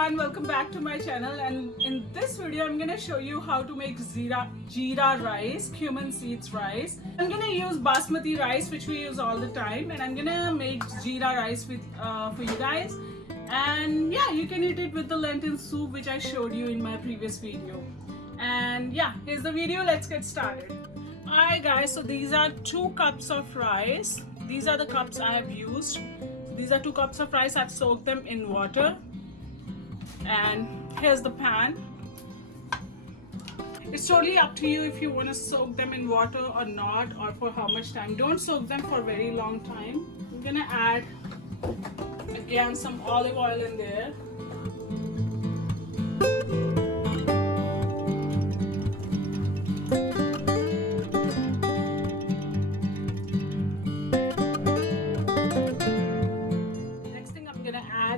everyone, welcome back to my channel, and in this video I'm gonna show you how to make Jeera rice, cumin seeds rice. I'm gonna use basmati rice, which we use all the time, and I'm gonna make Jeera rice with for you guys. And yeah, you can eat it with the lentil soup which I showed you in my previous video. And yeah, here's the video. Let's get started. Alright guys, so these are 2 cups of rice. These are the cups I have used. These are 2 cups of rice. I've soaked them in water. And here's the pan. It's totally up to you if you want to soak them in water or not, or for how much time. Don't soak them for a very long time. I'm gonna add again some olive oil in there.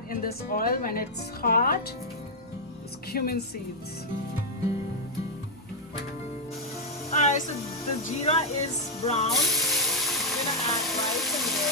In this oil, when it's hot, is cumin seeds. Alright, so the jeera is brown. I'm gonna add rice in there.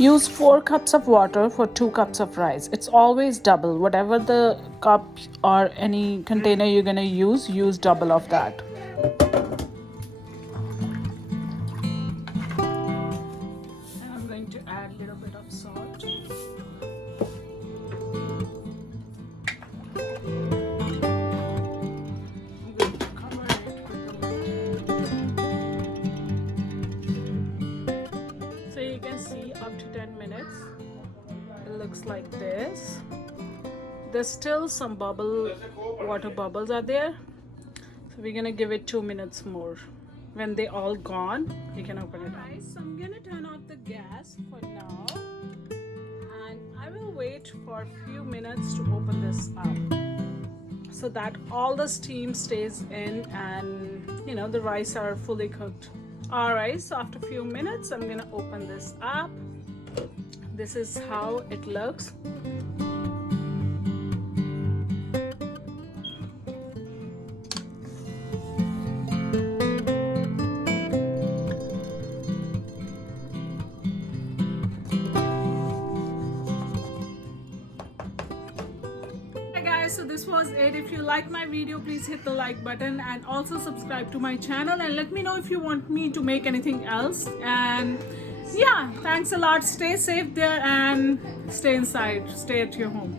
Use 4 cups of water for 2 cups of rice. It's always double. Whatever the cup or any container you're gonna use double of that. And I'm going to add a little bit of salt. I'm going to cover it with a lid. So you can see up to 10 minutes it looks like this. There's still some water bubbles are there, so we're gonna give it 2 minutes more. When they all gone, you can open it up. So I'm gonna turn off the gas for now, and I will wait for a few minutes to open this up so that all the steam stays in and the rice are fully cooked. Alright, so after a few minutes I'm gonna open this up. This is how it looks. So this was it. If you like my video, please hit the like button and also subscribe to my channel, and let me know if you want me to make anything else. And yeah, thanks a lot. Stay safe there and stay inside. Stay at your home.